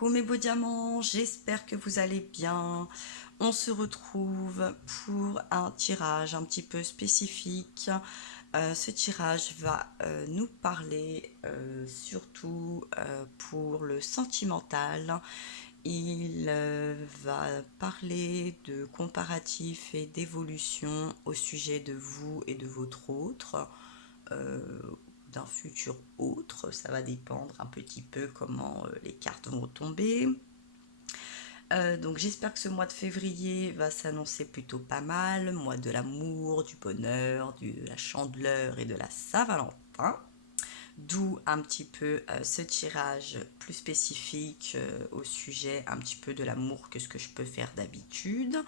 Coucou mes beaux diamants, j'espère que vous allez bien. On se retrouve pour un tirage un petit peu spécifique. Ce tirage va nous parler surtout pour le sentimental. Il va parler de comparatif et d'évolution au sujet de vous et de votre autre. euh, d'un futur autre, ça va dépendre un petit peu comment les cartes vont tomber. Donc j'espère que ce mois de février va s'annoncer plutôt pas mal, mois de l'amour, du bonheur, de la chandeleur et de la Saint-Valentin. D'où un petit peu ce tirage plus spécifique au sujet un petit peu de l'amour que ce que je peux faire d'habitude.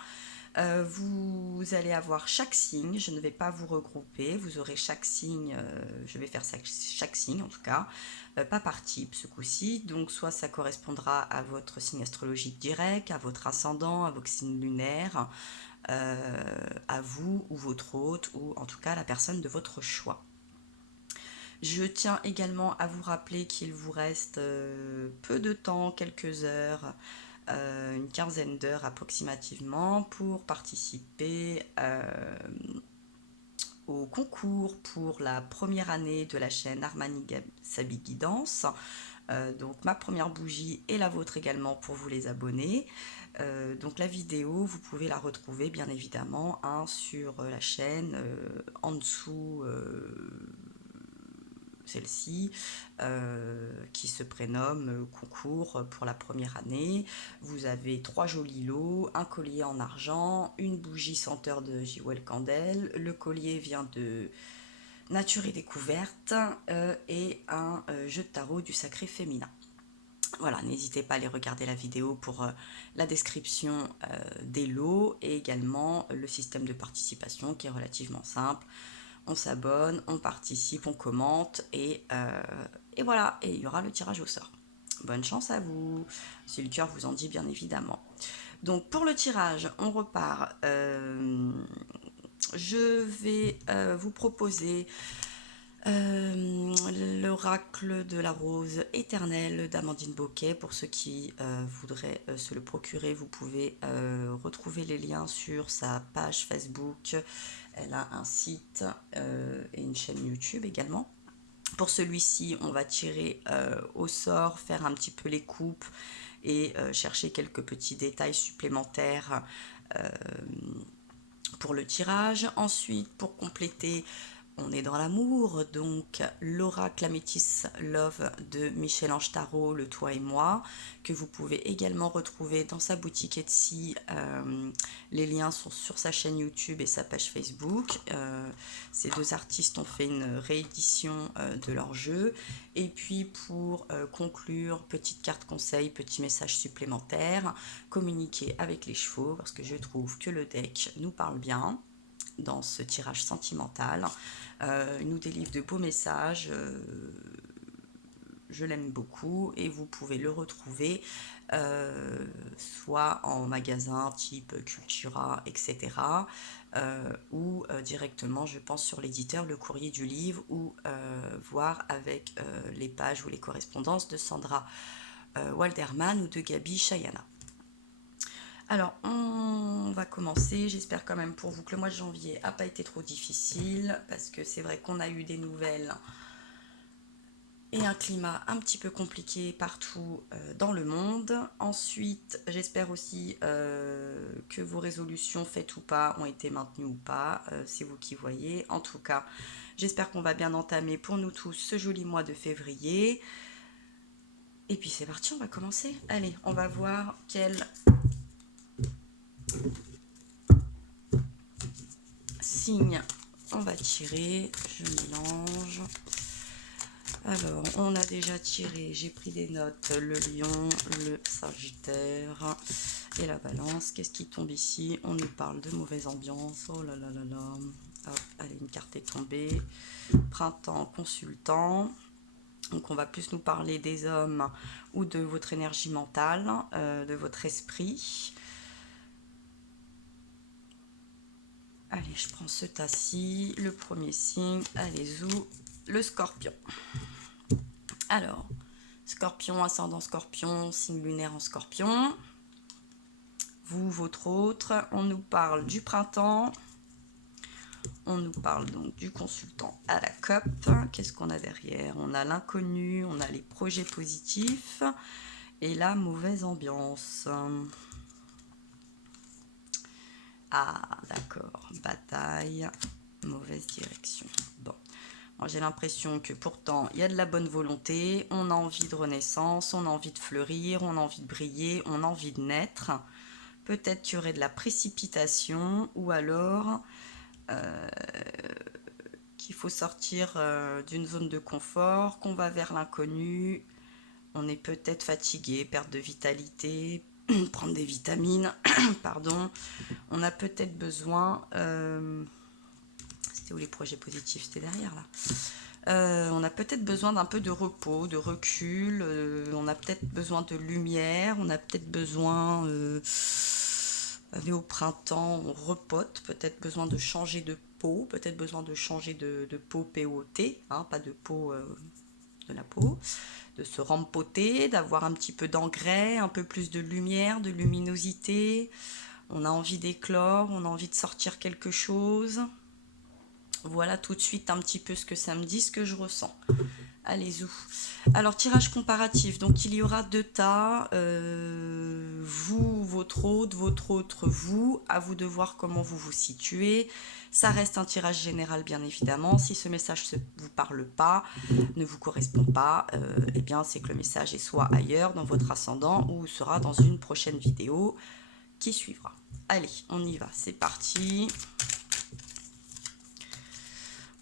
Vous allez avoir chaque signe, je ne vais pas vous regrouper, vous aurez chaque signe, je vais faire chaque signe en tout cas, pas par type ce coup-ci, donc soit ça correspondra à votre signe astrologique direct, à votre ascendant, à vos signes lunaires, à vous ou votre hôte, ou en tout cas à la personne de votre choix. Je tiens également à vous rappeler qu'il vous reste peu de temps, quelques heures, une quinzaine d'heures approximativement pour participer au concours pour la première année de la chaîne Armani Sabi Guidance. Donc ma première bougie et la vôtre également pour vous les abonnés. Donc la vidéo, vous pouvez la retrouver bien évidemment sur la chaîne, en dessous celle-ci, qui se prénomme concours pour la première année. Vous avez 3 jolis lots, un collier en argent, une bougie senteur de Jewel Candle, le collier vient de Nature et Découverte, et un jeu de tarot du sacré féminin. Voilà, n'hésitez pas à aller regarder la vidéo pour la description des lots et également le système de participation qui est relativement simple. On s'abonne, on participe, on commente et voilà, et il y aura le tirage au sort. Bonne chance à vous, si le cœur vous en dit bien évidemment. Donc pour le tirage, on repart. Je vais vous proposer l'oracle de la rose éternelle d'Amandine Boquet. Pour ceux qui voudraient se le procurer, vous pouvez retrouver les liens sur sa page Facebook. Elle a un site et une chaîne YouTube également. Pour celui-ci, on va tirer au sort, faire un petit peu les coupes et chercher quelques petits détails supplémentaires pour le tirage. Ensuite, pour compléter, on est dans l'amour, donc l'oracle Améthyste Love de Michel-Ange Tarot, Le Toi et Moi, que vous pouvez également retrouver dans sa boutique Etsy. Les liens sont sur sa chaîne YouTube et sa page Facebook. Ces deux artistes ont fait une réédition de leur jeu. Et puis pour conclure, petite carte conseil, petit message supplémentaire, communiquer avec les chevaux, parce que je trouve que le deck nous parle bien dans ce tirage sentimental. Il nous délivre de beaux messages, je l'aime beaucoup et vous pouvez le retrouver soit en magasin type Cultura, etc. Ou directement, je pense, sur l'éditeur Le Courrier du Livre, ou voir avec les pages ou les correspondances de Sandra Walderman ou de Gabi Chayana. Alors, on va commencer. J'espère quand même pour vous que le mois de janvier n'a pas été trop difficile, parce que c'est vrai qu'on a eu des nouvelles et un climat un petit peu compliqué partout dans le monde. Ensuite, j'espère aussi que vos résolutions faites ou pas ont été maintenues ou pas. C'est vous qui voyez. En tout cas, j'espère qu'on va bien entamer pour nous tous ce joli mois de février. Et puis c'est parti, on va commencer. Allez, on va voir quel signe on va tirer. Je mélange. Alors, on a déjà tiré, j'ai pris des notes, le lion, le sagittaire et la balance. Qu'est-ce qui tombe ici? On nous parle de mauvaise ambiance. Oh là là là là. Hop, allez, une carte est tombée. Printemps consultant. Donc on va plus nous parler des hommes ou de votre énergie mentale, de votre esprit. Allez, je prends ce tas-ci. Le premier signe, allez, zou, le scorpion. Alors, Scorpion, ascendant Scorpion, signe lunaire en Scorpion. Vous, votre autre, on nous parle du printemps. On nous parle donc du consultant à la COP. Qu'est-ce qu'on a derrière? On a l'inconnu, on a les projets positifs et la mauvaise ambiance. Ah, d'accord. Bataille, mauvaise direction. Bon. Moi, j'ai l'impression que pourtant, il y a de la bonne volonté. On a envie de renaissance, on a envie de fleurir, on a envie de briller, on a envie de naître. Peut-être qu'il y aurait de la précipitation ou alors qu'il faut sortir d'une zone de confort, qu'on va vers l'inconnu. On est peut-être fatigué, perte de vitalité, prendre des vitamines, pardon. On a peut-être besoin... c'était où les projets positifs? C'était derrière là. On a peut-être besoin d'un peu de repos, de recul. On a peut-être besoin de lumière. On a peut-être besoin... au printemps, on repote. Peut-être besoin de changer de peau. Peut-être besoin de changer de peau P-O-T. Hein, pas de peau... de la peau, de se rempoter, d'avoir un petit peu d'engrais, un peu plus de lumière, de luminosité. On a envie d'éclore, on a envie de sortir quelque chose. Voilà tout de suite un petit peu ce que ça me dit, ce que je ressens. Allez-y. Alors, tirage comparatif. Donc, il y aura 2 tas. Vous, votre autre, vous. À vous de voir comment vous vous situez. Ça reste un tirage général, bien évidemment. Si ce message ne vous parle pas, ne vous correspond pas, eh bien, c'est que le message est soit ailleurs, dans votre ascendant, ou sera dans une prochaine vidéo qui suivra. Allez, on y va. C'est parti.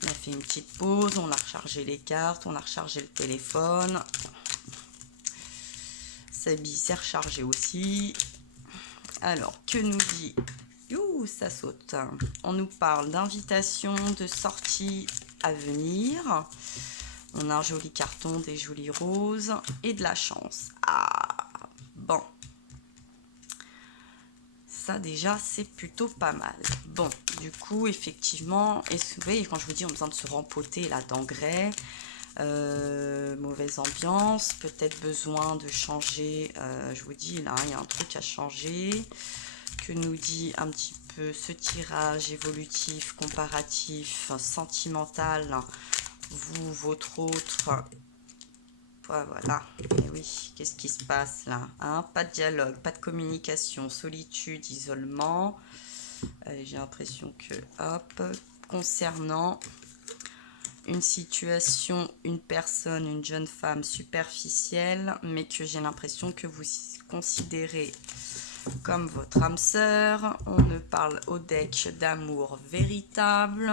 On a fait une petite pause, on a rechargé les cartes, on a rechargé le téléphone. Sabi s'est rechargé aussi. Alors, que nous dit... Ouh, ça saute. On nous parle d'invitation, de sortie à venir. On a un joli carton, des jolies roses et de la chance. Ah, bon. Ça déjà c'est plutôt pas mal. Bon, du coup effectivement, et vous voyez quand je vous dis on a besoin de se rempoter là d'engrais, mauvaise ambiance, peut-être besoin de changer, je vous dis là il y a un truc à changer, que nous dit un petit peu ce tirage évolutif, comparatif, sentimental, vous, votre autre. Voilà, et oui, qu'est-ce qui se passe là, hein? Pas de dialogue, pas de communication, solitude, isolement. J'ai l'impression que, hop, concernant une situation, une personne, une jeune femme superficielle, mais que j'ai l'impression que vous considérez comme votre âme sœur. On me parle au deck d'amour véritable.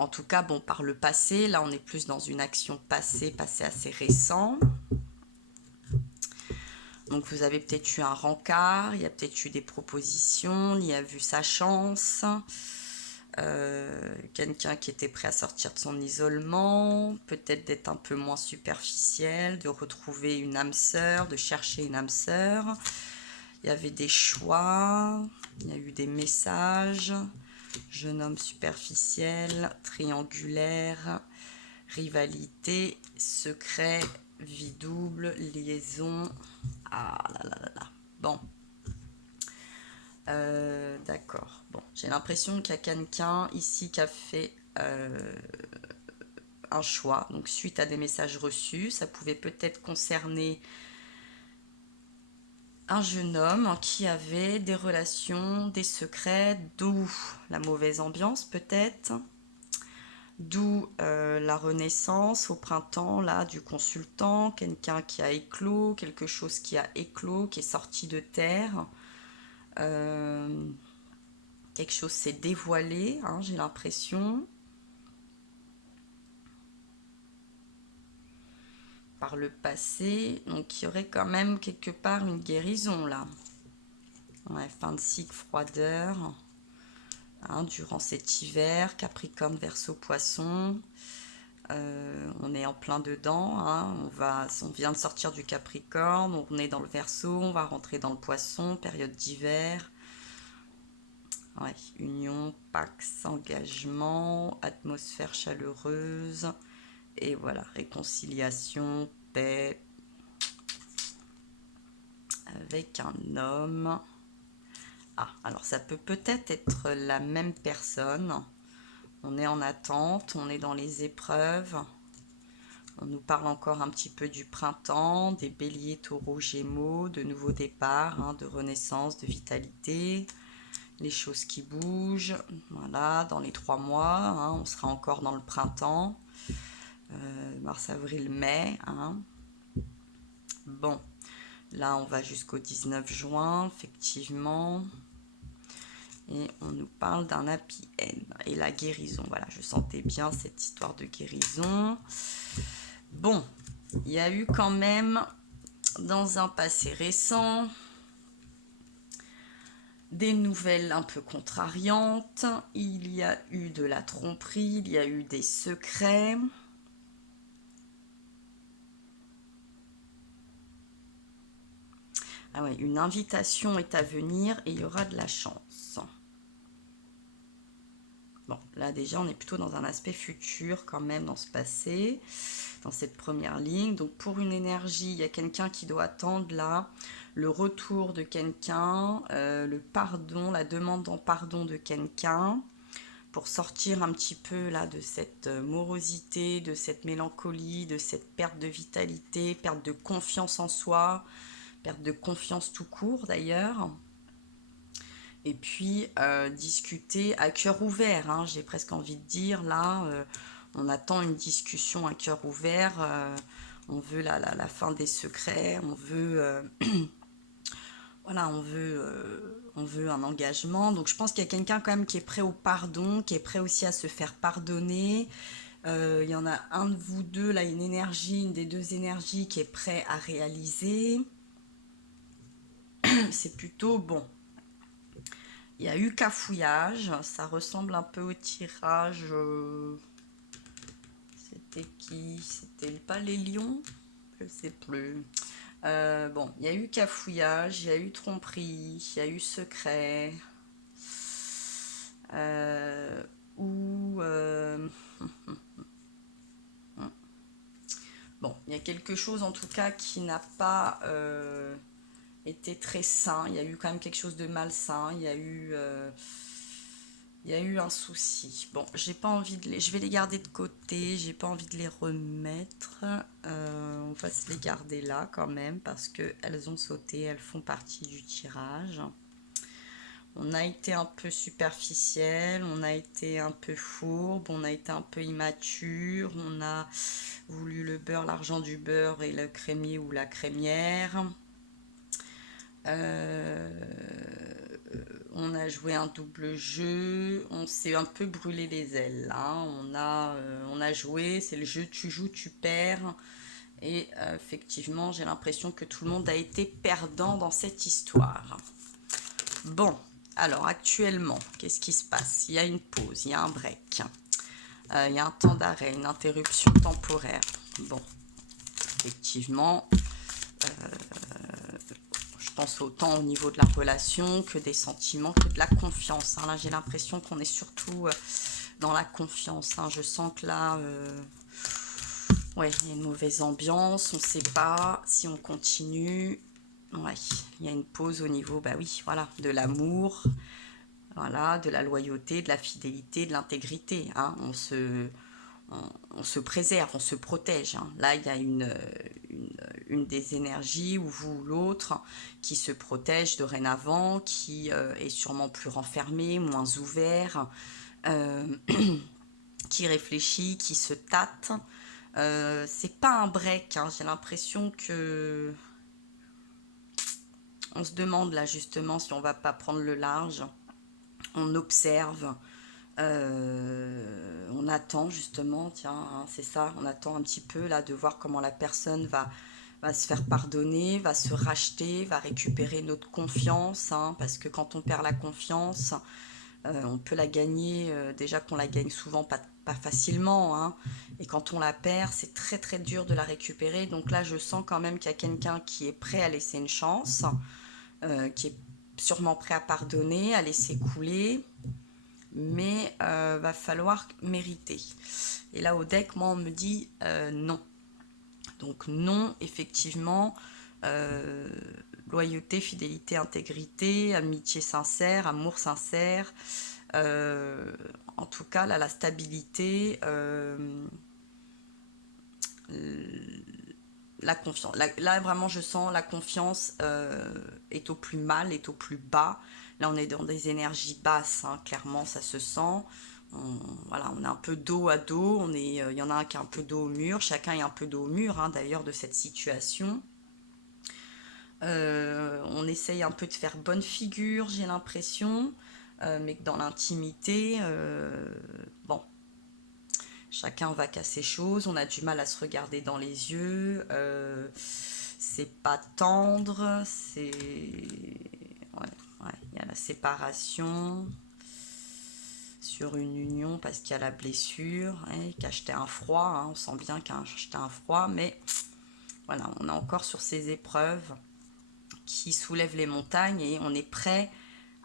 En tout cas, bon, par le passé, là on est plus dans une action passé assez récent. Donc vous avez peut-être eu un rencard, il y a peut-être eu des propositions, il y a vu sa chance. Quelqu'un qui était prêt à sortir de son isolement, peut-être d'être un peu moins superficiel, de retrouver une âme sœur, de chercher une âme sœur. Il y avait des choix, il y a eu des messages. Jeune homme superficiel, triangulaire, rivalité, secret, vie double, liaison. Ah là là là là. Bon. D'accord. Bon, j'ai l'impression qu'il y a quelqu'un ici qui a fait un choix. Donc, suite à des messages reçus, ça pouvait peut-être concerner un jeune homme qui avait des relations, des secrets, d'où la mauvaise ambiance peut-être, d'où la renaissance au printemps là du consultant, quelqu'un qui a éclos, quelque chose qui a éclos, qui est sorti de terre, quelque chose s'est dévoilé, hein, j'ai l'impression. Par le passé, donc il y aurait quand même quelque part une guérison là. Ouais, fin de cycle, froideur, hein, durant cet hiver, Capricorne, Verseau, Poisson. On est en plein dedans, hein. On vient de sortir du Capricorne, on est dans le Verseau, on va rentrer dans le Poisson, période d'hiver. Ouais, union, pax, engagement, atmosphère chaleureuse, et voilà, réconciliation, paix avec un homme. Ah, alors ça peut peut-être être la même personne. On est en attente, on est dans les épreuves. On nous parle encore un petit peu du printemps, des béliers, taureaux, gémeaux, de nouveaux départs, hein, de renaissance, de vitalité, les choses qui bougent. Voilà, dans les 3 mois, hein, on sera encore dans le printemps. Mars, avril, mai. Hein. Bon, là on va jusqu'au 19 juin, effectivement. Et on nous parle d'un happy end et la guérison. Voilà, je sentais bien cette histoire de guérison. Bon, il y a eu quand même, dans un passé récent, des nouvelles un peu contrariantes. Il y a eu de la tromperie, il y a eu des secrets. Ah ouais, une invitation est à venir et il y aura de la chance. Bon, là déjà, on est plutôt dans un aspect futur quand même, dans ce passé, dans cette première ligne. Donc pour une énergie, il y a quelqu'un qui doit attendre là le retour de quelqu'un, le pardon, la demande en pardon de quelqu'un, pour sortir un petit peu là de cette morosité, de cette mélancolie, de cette perte de vitalité, perte de confiance en soi, perte de confiance tout court d'ailleurs. Et puis discuter à cœur ouvert, hein, j'ai presque envie de dire là, on attend une discussion à cœur ouvert, on veut la fin des secrets, on veut voilà, on veut un engagement. Donc je pense qu'il y a quelqu'un quand même qui est prêt au pardon, qui est prêt aussi à se faire pardonner. Il y en a un de vous deux, là, une énergie, une des deux énergies qui est prêt à réaliser. C'est plutôt bon. Il y a eu cafouillage, ça ressemble un peu au tirage. C'était qui? C'était pas les lions? Je sais plus. Bon, il y a eu cafouillage, il y a eu tromperie, il y a eu secret. Ou bon, il y a quelque chose en tout cas qui n'a pas été très sain. Il y a eu quand même quelque chose de malsain. Il y a eu un souci. Bon, j'ai pas envie de je vais les garder de côté. J'ai pas envie de les remettre. On va se les garder là quand même parce que elles ont sauté. Elles font partie du tirage. On a été un peu superficiel, on a été un peu fourbe, on a été un peu immature, on a voulu le beurre, l'argent du beurre et le crémier ou la crémière. On a joué un double jeu, on s'est un peu brûlé les ailes. Hein. On a joué, c'est le jeu tu joues, tu perds. Et effectivement, j'ai l'impression que tout le monde a été perdant dans cette histoire. Bon, alors actuellement, qu'est-ce qui se passe? Il y a une pause, il y a un break, il y a un temps d'arrêt, une interruption temporaire. Bon, effectivement, je pense autant au niveau de la relation que des sentiments, que de la confiance. Hein. Là, j'ai l'impression qu'on est surtout dans la confiance. Hein. Je sens que là, ouais, il y a une mauvaise ambiance, on ne sait pas si on continue. Ouais, il y a une pause au niveau, bah oui, voilà, de l'amour, voilà, de la loyauté, de la fidélité, de l'intégrité. Hein. On se préserve, on se protège. Hein. Là, il y a une des énergies, ou vous ou l'autre, qui se protège dorénavant, qui est sûrement plus renfermé, moins ouvert, qui réfléchit, qui se tâte. C'est pas un break, hein. J'ai l'impression que on se demande là justement si on va pas prendre le large. On observe, on attend justement, tiens, hein, c'est ça, on attend un petit peu là de voir comment la personne va se faire pardonner, va se racheter, va récupérer notre confiance, hein, parce que quand on perd la confiance, on peut la gagner, déjà qu'on la gagne souvent pas facilement, hein, et quand on la perd, c'est très très dur de la récupérer. Donc là, je sens quand même qu'il y a quelqu'un qui est prêt à laisser une chance, qui est sûrement prêt à pardonner, à laisser couler, mais va falloir mériter. Et là, au deck, moi, on me dit non. Donc non, effectivement, euh, loyauté, fidélité, intégrité, amitié sincère, amour sincère. En tout cas, là, la stabilité, la confiance. Là, vraiment, je sens la confiance est au plus mal, est au plus bas. Là, on est dans des énergies basses, hein, clairement, ça se sent. Voilà, on est un peu dos à dos. Il y en a un qui est un peu dos au mur. Chacun est un peu dos au mur, hein, d'ailleurs, de cette situation. On essaye un peu de faire bonne figure, j'ai l'impression. Mais que dans l'intimité, bon, chacun va qu'à ses choses, on a du mal à se regarder dans les yeux, c'est pas tendre, c'est... Ouais, ouais, il y a la séparation sur une union parce qu'il y a la blessure, hein, qui a acheté un froid, hein, on sent bien qu'il a acheté un froid, mais voilà, on est encore sur ces épreuves qui soulèvent les montagnes et on est prêt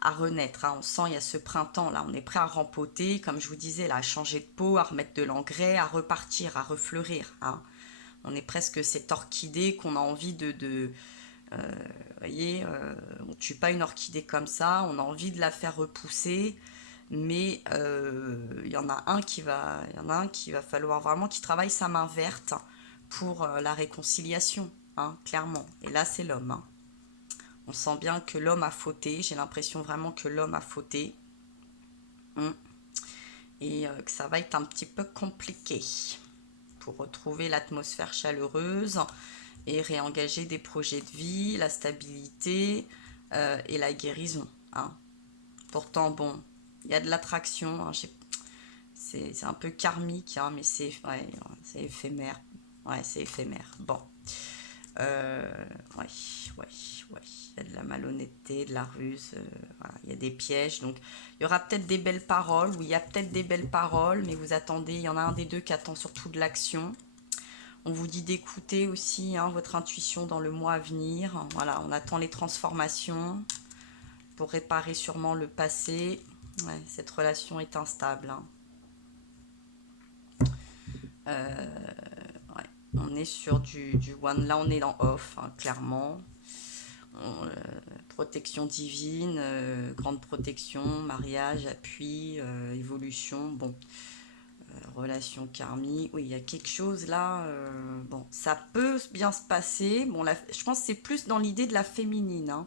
à renaître, hein. On sent, il y a ce printemps là, on est prêt à rempoter, comme je vous disais, là, à changer de peau, à remettre de l'engrais, à repartir, à refleurir, hein. On est presque cette orchidée qu'on a envie vous voyez, on tue pas une orchidée comme ça, on a envie de la faire repousser, mais il y en a un il y en a un qui va falloir vraiment qu'il travaille sa main verte pour la réconciliation, hein, clairement. Et là, c'est l'homme, hein. On sent bien que l'homme a fauté. J'ai l'impression vraiment que l'homme a fauté. Et que ça va être un petit peu compliqué pour retrouver l'atmosphère chaleureuse et réengager des projets de vie, la stabilité et la guérison, hein. Pourtant, bon, il y a de l'attraction, hein, c'est un peu karmique, hein, mais ouais, c'est éphémère. Ouais, c'est éphémère. Bon. Ouais, ouais, ouais. Il y a de la malhonnêteté, de la ruse, voilà. Il y a des pièges. Donc, il y aura peut-être des belles paroles, oui, il y a peut-être des belles paroles, mais vous attendez, il y en a un des deux qui attend surtout de l'action. On vous dit d'écouter aussi, hein, votre intuition dans le mois à venir. Voilà, on attend les transformations pour réparer sûrement le passé. Ouais, cette relation est instable, hein. Ouais, on est sur du one. Là, on est dans off, hein, clairement. Protection divine, grande protection, mariage, appui, évolution, bon, relation karmique, oui, il y a quelque chose là, bon, ça peut bien se passer, bon, je pense que c'est plus dans l'idée de la féminine, hein.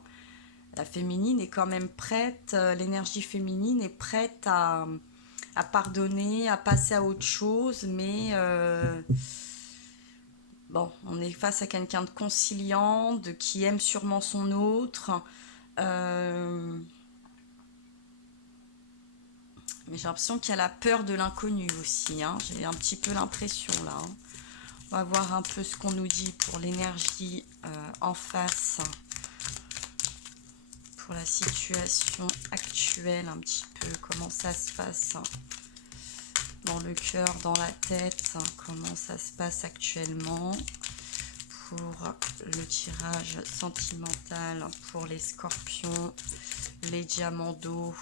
La féminine est quand même prête, l'énergie féminine est prête à pardonner, à passer à autre chose, mais bon, on est face à quelqu'un de conciliant, qui aime sûrement son autre. Euh, mais j'ai l'impression qu'il y a la peur de l'inconnu aussi, hein. J'ai un petit peu l'impression là, hein. On va voir un peu ce qu'on nous dit pour l'énergie en face, pour la situation actuelle, un petit peu comment ça se passe, hein, dans le cœur, dans la tête, hein, comment ça se passe actuellement. Pour le tirage sentimental pour les scorpions, les diamants d'eau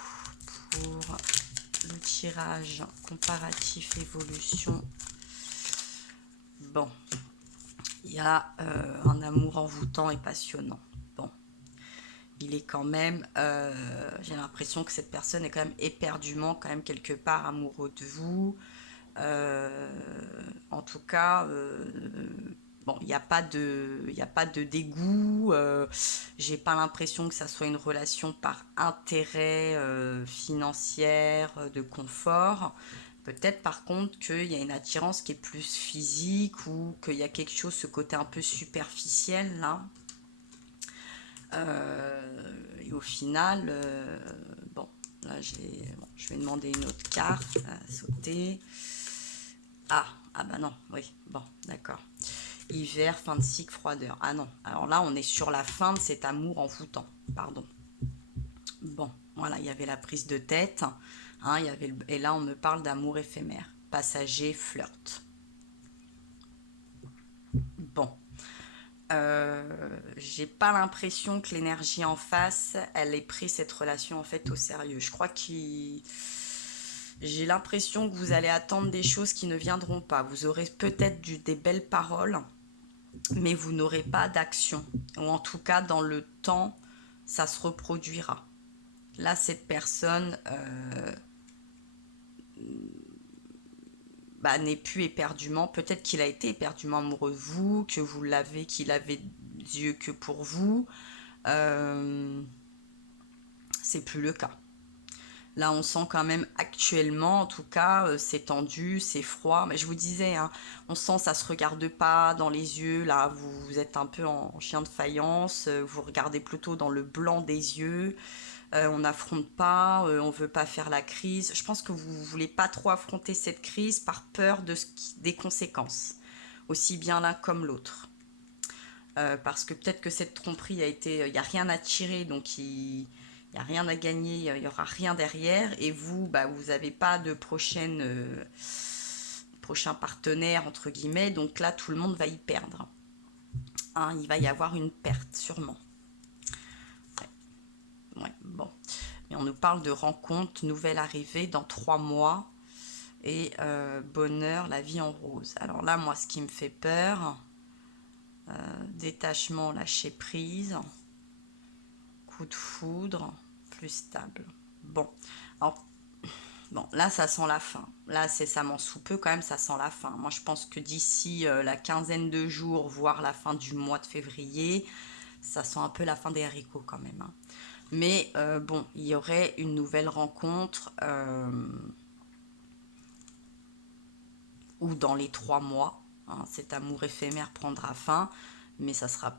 pour le tirage comparatif évolution. Bon, il y a un amour envoûtant et passionnant. Bon, il est quand même, j'ai l'impression que cette personne est quand même éperdument, quand même quelque part amoureux de vous. En tout cas, bon, il n'y a pas de dégoût. J'ai pas l'impression que ça soit une relation par intérêt financier, de confort. Peut-être par contre qu'il y a une attirance qui est plus physique ou qu'il y a quelque chose, ce côté un peu superficiel là. Et au final, bon, là bon, je vais demander une autre carte à sauter. Ah bah non, oui, bon, d'accord. Hiver, fin de cycle, froideur. Ah non, alors là, on est sur la fin de cet amour envoûtant, pardon. Bon, voilà, il y avait la prise de tête, hein, et là, on me parle d'amour éphémère, passager, flirt. Bon, j'ai pas l'impression que l'énergie en face, elle ait pris cette relation en fait au sérieux. Je crois qu'il... J'ai l'impression que vous allez attendre des choses qui ne viendront pas. Vous aurez peut-être des belles paroles, mais vous n'aurez pas d'action. Ou en tout cas, dans le temps, ça se reproduira. Là, cette personne n'est plus éperdument, peut-être qu'il a été éperdument amoureux de vous, que vous l'avez, qu'il avait des yeux que pour vous. C'est plus le cas. Là, on sent quand même actuellement, en tout cas, c'est tendu, c'est froid. Mais je vous disais, hein, on sent ça se regarde pas dans les yeux. Là, vous êtes un peu en chien de faïence. Vous regardez plutôt dans le blanc des yeux. On n'affronte pas, on veut pas faire la crise. Je pense que vous voulez pas trop affronter cette crise par peur des conséquences, aussi bien l'un comme l'autre. Parce que peut-être que cette tromperie a été, il n'y a rien à tirer, donc il n'y a rien à gagner, il n'y aura rien derrière, et vous, vous n'avez pas de prochain partenaire, entre guillemets, donc là, tout le monde va y perdre. Hein, il va y avoir une perte, sûrement. Ouais, bon. Mais on nous parle de rencontre, nouvelle arrivée dans 3 mois, et bonheur, la vie en rose. Alors là, moi, ce qui me fait peur, détachement, lâcher prise, coup de foudre, plus stable. Bon, alors, bon, là, ça sent la fin. Là, c'est ça m'en sous peu quand même, ça sent la fin. Moi, je pense que d'ici la quinzaine de jours, voire la fin du mois de février, ça sent un peu la fin des haricots quand même. Hein. Mais bon, il y aurait une nouvelle rencontre ou dans les 3 mois. Hein, cet amour éphémère prendra fin, mais ça sera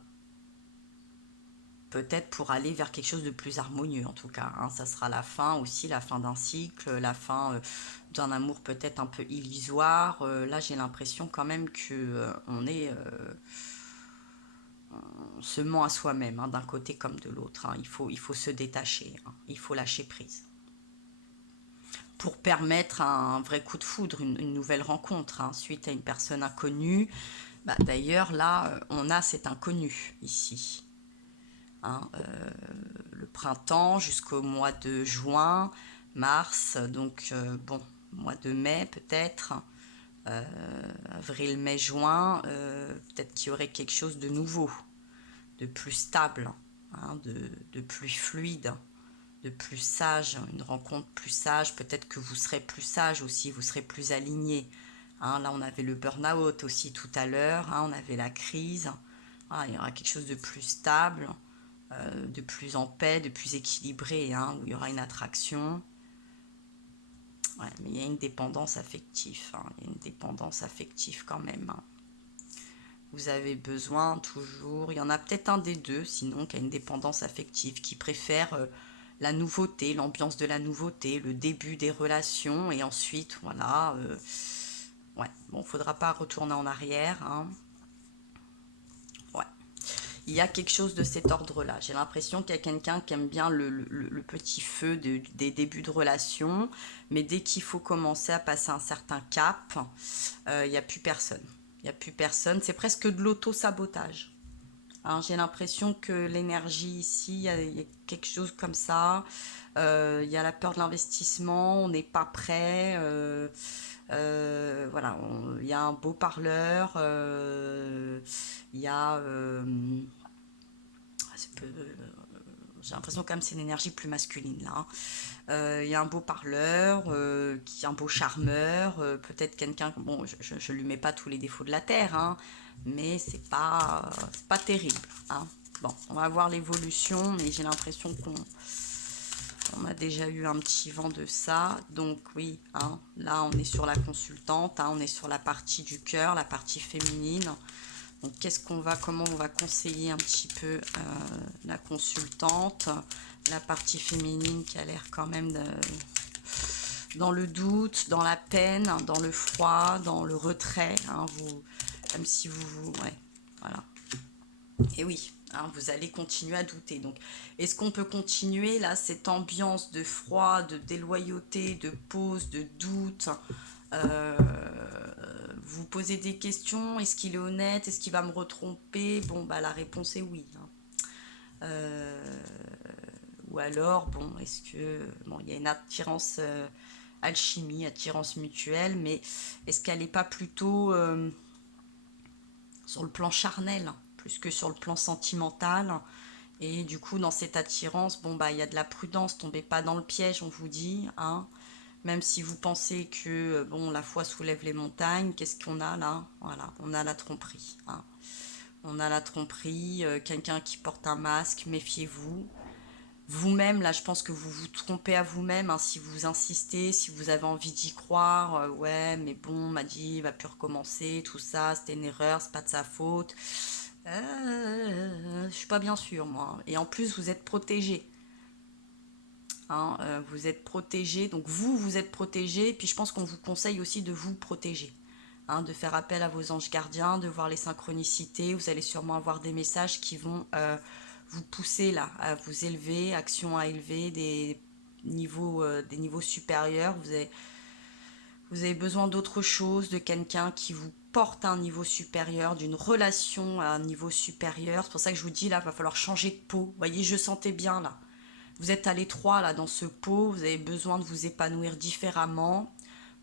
peut-être pour aller vers quelque chose de plus harmonieux en tout cas. Hein. Ça sera la fin aussi, la fin d'un cycle, la fin d'un amour peut-être un peu illusoire. Là, j'ai l'impression quand même que on se ment à soi-même, hein, d'un côté comme de l'autre. Hein. Il faut se détacher, hein. Il faut lâcher prise. Pour permettre un vrai coup de foudre, une nouvelle rencontre, hein, suite à une personne inconnue. D'ailleurs, là, on a cet inconnu ici. Hein, le printemps jusqu'au mois de juin, mars, donc bon, mois de mai peut-être, avril, mai, juin, peut-être qu'il y aurait quelque chose de nouveau, de plus stable, hein, de plus fluide, de plus sage, une rencontre plus sage, peut-être que vous serez plus sage aussi, vous serez plus aligné. Hein, là, on avait le burn-out aussi tout à l'heure, hein, on avait la crise. Ah, il y aura quelque chose de plus stable, de plus en paix, de plus équilibré, hein, où il y aura une attraction. Ouais, mais il y a une dépendance affective, hein, il y a une dépendance affective quand même. Hein. Vous avez besoin toujours, il y en a peut-être un des deux, sinon, qui a une dépendance affective, qui préfère la nouveauté, l'ambiance de la nouveauté, le début des relations, et ensuite, voilà, ouais, bon, faudra pas retourner en arrière, hein. Ouais. Il y a quelque chose de cet ordre-là. J'ai l'impression qu'il y a quelqu'un qui aime bien le petit feu des débuts de relation, mais dès qu'il faut commencer à passer un certain cap, il n'y a plus personne. Il n'y a plus personne. C'est presque de l'auto-sabotage. Hein, j'ai l'impression que l'énergie ici, il y a quelque chose comme ça. Il y a la peur de l'investissement, on n'est pas prêt. Voilà, il y a un beau parleur. Il y a j'ai l'impression quand même c'est une énergie plus masculine là. Hein. Il y a un beau parleur, qui un beau charmeur, peut-être quelqu'un. Bon, je lui mets pas tous les défauts de la terre, hein, mais c'est pas terrible. Hein. Bon, on va voir l'évolution, mais j'ai l'impression qu'on a déjà eu un petit vent de ça. Donc oui, hein, là on est sur la consultante, hein, on est sur la partie du cœur, la partie féminine. Donc comment on va conseiller un petit peu la consultante, la partie féminine qui a l'air quand même dans le doute, dans la peine, dans le froid, dans le retrait, hein, comme si ouais, voilà. Et oui, hein, vous allez continuer à douter. Donc, est-ce qu'on peut continuer là cette ambiance de froid, de déloyauté, de pause, de doute? euh, Vous posez des questions, est-ce qu'il est honnête, est-ce qu'il va me retromper? Bon, la réponse est oui. Hein. Ou alors, bon, est-ce que... Bon, il y a une attirance alchimie, attirance mutuelle, mais est-ce qu'elle n'est pas plutôt sur le plan charnel, plus que sur le plan sentimental. Et du coup, dans cette attirance, bon, bah, il y a de la prudence, tombez pas dans le piège, on vous dit, hein. Même si vous pensez que, bon, la foi soulève les montagnes, qu'est-ce qu'on a là? Voilà, on a la tromperie, hein. On a la tromperie, quelqu'un qui porte un masque, méfiez-vous. Vous-même, là, je pense que vous vous trompez à vous-même, hein, si vous insistez, si vous avez envie d'y croire. Ouais, mais bon, on m'a dit, il va plus recommencer, tout ça, c'était une erreur, c'est pas de sa faute. Je suis pas bien sûre, moi. Et en plus, vous êtes protégé. Hein, vous êtes protégé, donc vous êtes protégé. Puis je pense qu'on vous conseille aussi de vous protéger. Hein, de faire appel à vos anges gardiens, de voir les synchronicités. Vous allez sûrement avoir des messages qui vont vous pousser là, à vous élever, action à élever des niveaux supérieurs. Vous avez besoin d'autre chose, de quelqu'un qui vous porte à un niveau supérieur, d'une relation à un niveau supérieur. C'est pour ça que je vous dis là, il va falloir changer de peau. Vous voyez, je sentais bien là. Vous êtes à l'étroit là dans ce pot, vous avez besoin de vous épanouir différemment,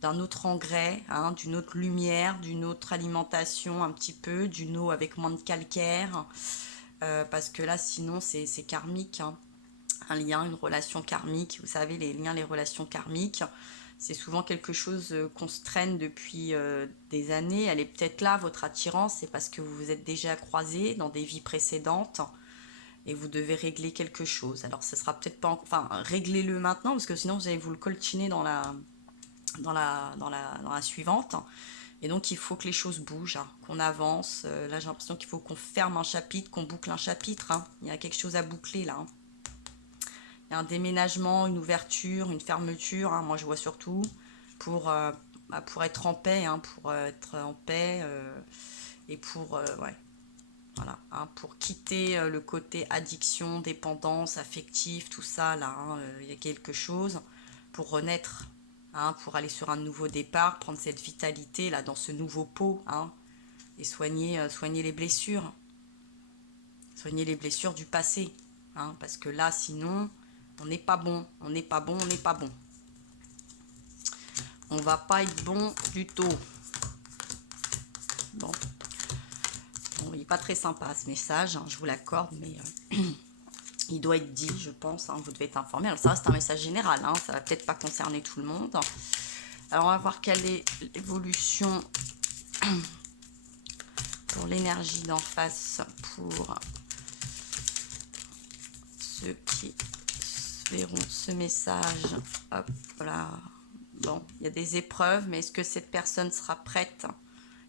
d'un autre engrais, hein, d'une autre lumière, d'une autre alimentation un petit peu, d'une eau avec moins de calcaire, parce que là sinon c'est karmique, hein. Un lien, une relation karmique, vous savez les liens, les relations karmiques, c'est souvent quelque chose qu'on se traîne depuis des années. Elle est peut-être là, votre attirance, c'est parce que vous vous êtes déjà croisés dans des vies précédentes et vous devez régler quelque chose. Alors, ce sera peut-être pas... Enfin, réglez-le maintenant, parce que sinon, vous allez vous le coltiner dans la suivante. Et donc, il faut que les choses bougent, hein, qu'on avance. Là, j'ai l'impression qu'il faut qu'on ferme un chapitre, qu'on boucle un chapitre, hein. Il y a quelque chose à boucler, là, hein. Il y a un déménagement, une ouverture, une fermeture, hein. Moi, je vois surtout pour être en paix, hein, pour être en paix et pour... ouais, voilà, hein, pour quitter le côté addiction, dépendance, affectif, tout ça, là, hein, il y a quelque chose pour renaître, hein, pour aller sur un nouveau départ, prendre cette vitalité, là, dans ce nouveau pot, hein, et soigner les blessures du passé, hein, parce que là, sinon, on n'est pas bon, on n'est pas bon, on n'est pas bon. On va pas être bon du tout. Bon, il n'est pas très sympa ce message, hein, je vous l'accorde, mais... il doit être dit, je pense, hein, vous devez être informé. Alors ça reste un message général, hein, ça va peut-être pas concerner tout le monde. Alors on va voir quelle est l'évolution pour l'énergie d'en face pour ceux qui verront ce message. Hop là. Bon, il y a des épreuves, mais est-ce que cette personne sera prête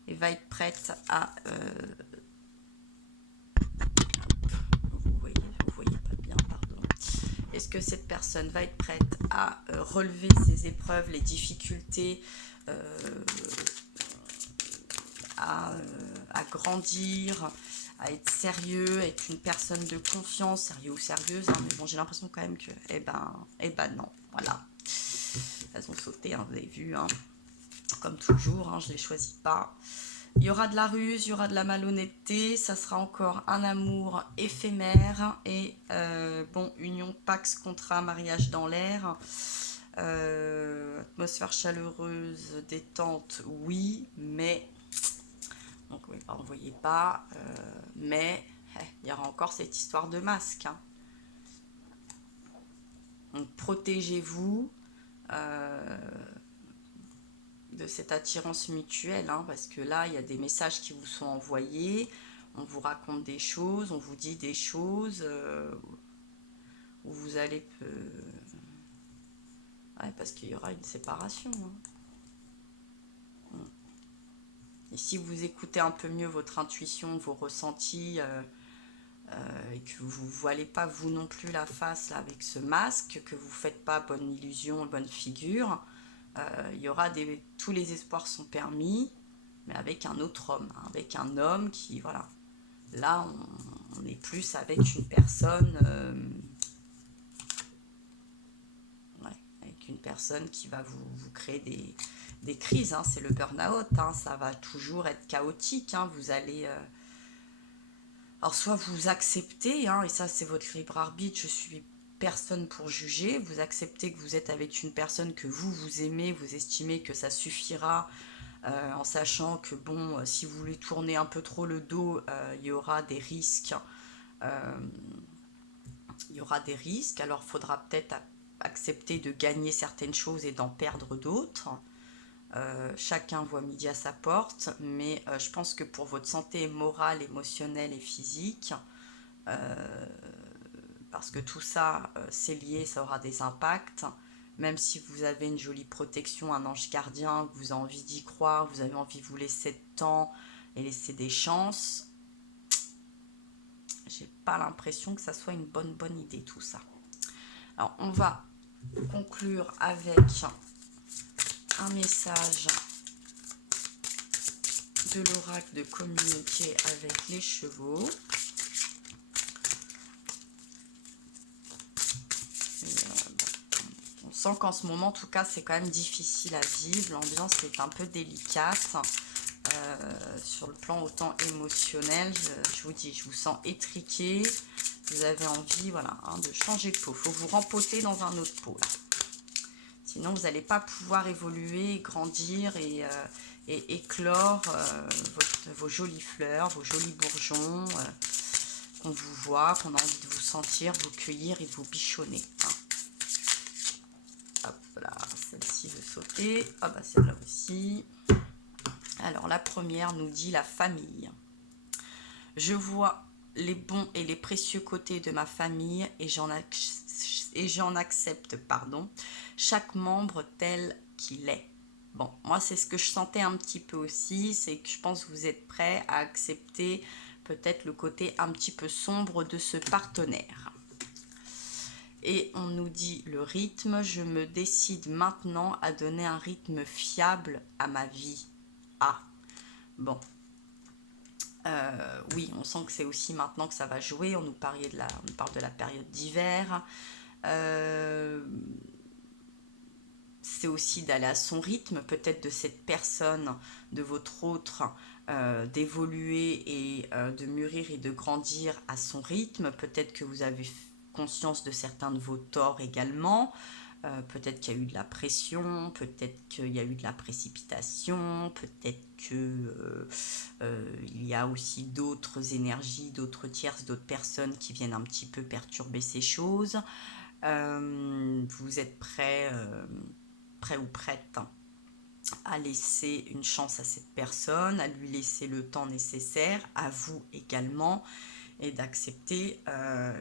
et va être prête à... vous voyez pas bien, pardon. Est-ce que cette personne va être prête à relever ces épreuves, les difficultés, à grandir, à être sérieux, à être une personne de confiance, sérieux ou sérieuse, hein, mais bon, j'ai l'impression quand même que, eh ben non, voilà. Elles ont sauté, hein, vous avez vu, hein, comme toujours, hein, je ne les choisis pas. Il y aura de la ruse, il y aura de la malhonnêteté, ça sera encore un amour éphémère et bon, union Pax Contrat, mariage dans l'air. Atmosphère chaleureuse, détente, oui, mais donc oui, on ne voyait pas, mais il y aura encore cette histoire de masque, hein. Donc protégez-vous de cette attirance mutuelle, hein, parce que là, il y a des messages qui vous sont envoyés, on vous raconte des choses, on vous dit des choses, où vous allez... ouais, parce qu'il y aura une séparation, hein. Et si vous écoutez un peu mieux votre intuition, vos ressentis, et que vous ne voilez pas vous non plus la face là, avec ce masque, que vous ne faites pas bonne illusion, bonne figure, il y aura tous les espoirs sont permis, mais avec un autre homme, hein, avec un homme qui, voilà, là on est plus avec une personne, ouais, avec une personne qui va vous créer des crises, hein, c'est le burn-out, hein, ça va toujours être chaotique, hein, vous allez... alors soit vous acceptez, hein, et ça c'est votre libre arbitre, je suis personne pour juger, vous acceptez que vous êtes avec une personne que vous aimez, vous estimez que ça suffira en sachant que bon, si vous voulez tourner un peu trop le dos, il y aura des risques. euh, il y aura des risques, alors il faudra peut-être accepter de gagner certaines choses et d'en perdre d'autres. Chacun voit midi à sa porte, mais je pense que pour votre santé morale, émotionnelle et physique, parce que tout ça, c'est lié, ça aura des impacts. Même si vous avez une jolie protection, un ange gardien, que vous avez envie d'y croire, vous avez envie de vous laisser de temps et laisser des chances, j'ai pas l'impression que ça soit une bonne idée tout ça. Alors on va conclure avec un message de l'oracle de communiquer avec les chevaux. On sent qu'en ce moment, en tout cas, c'est quand même difficile à vivre. L'ambiance est un peu délicate. Sur le plan autant émotionnel, je vous dis, je vous sens étriqué. Vous avez envie, voilà, hein, de changer de peau. Il faut vous rempoter dans un autre pot. Là. Sinon, vous n'allez pas pouvoir évoluer, grandir et éclore vos jolies fleurs, vos jolis bourgeons qu'on vous voit, qu'on a envie de vous sentir, vous cueillir et vous bichonner. Hein. Hop là, celle-ci veut sauter. Ah bah celle-là aussi. Alors la première nous dit la famille. Je vois les bons et les précieux côtés de ma famille et j'en accepte chaque membre tel qu'il est. Bon, moi c'est ce que je sentais un petit peu aussi, c'est que je pense que vous êtes prêts à accepter peut-être le côté un petit peu sombre de ce partenaire. Et on nous dit le rythme, je me décide maintenant à donner un rythme fiable à ma vie. Ah, bon. Oui, on sent que c'est aussi maintenant que ça va jouer. On parle de la période d'hiver. C'est aussi d'aller à son rythme, peut-être de cette personne, de votre autre, d'évoluer et de mûrir et de grandir à son rythme. Peut-être que vous avez conscience de certains de vos torts également. Peut-être qu'il y a eu de la pression, peut-être qu'il y a eu de la précipitation, peut-être qu'il y a aussi d'autres énergies, d'autres tierces, d'autres personnes qui viennent un petit peu perturber ces choses. Vous êtes prêt ou prête à laisser une chance à cette personne, à lui laisser le temps nécessaire, à vous également, et d'accepter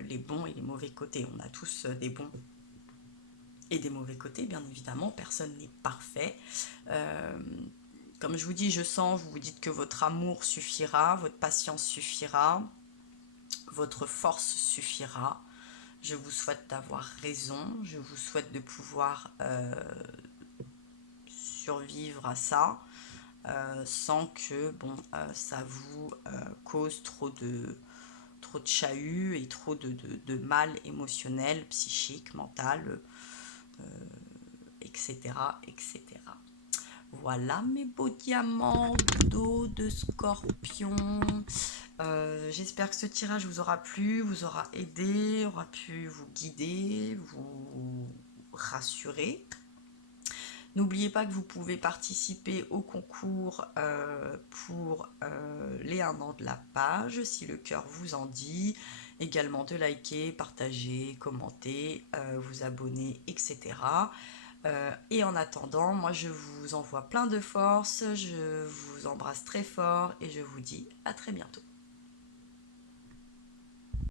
les bons et les mauvais côtés. On a tous des bons et des mauvais côtés, bien évidemment, personne n'est parfait. Comme je vous dis, je sens, vous vous dites que votre amour suffira, votre patience suffira, votre force suffira. Je vous souhaite d'avoir raison, je vous souhaite de pouvoir survivre à ça sans que ça vous cause trop de chahut et trop de mal émotionnel, psychique, mental, etc., etc. Voilà mes beaux diamants d'eau de scorpion. J'espère que ce tirage vous aura plu, vous aura aidé, aura pu vous guider, vous rassurer. N'oubliez pas que vous pouvez participer au concours pour les 1 an de la page, si le cœur vous en dit. Également de liker, partager, commenter, vous abonner, etc. Et en attendant, moi je vous envoie plein de force, je vous embrasse très fort et je vous dis à très bientôt.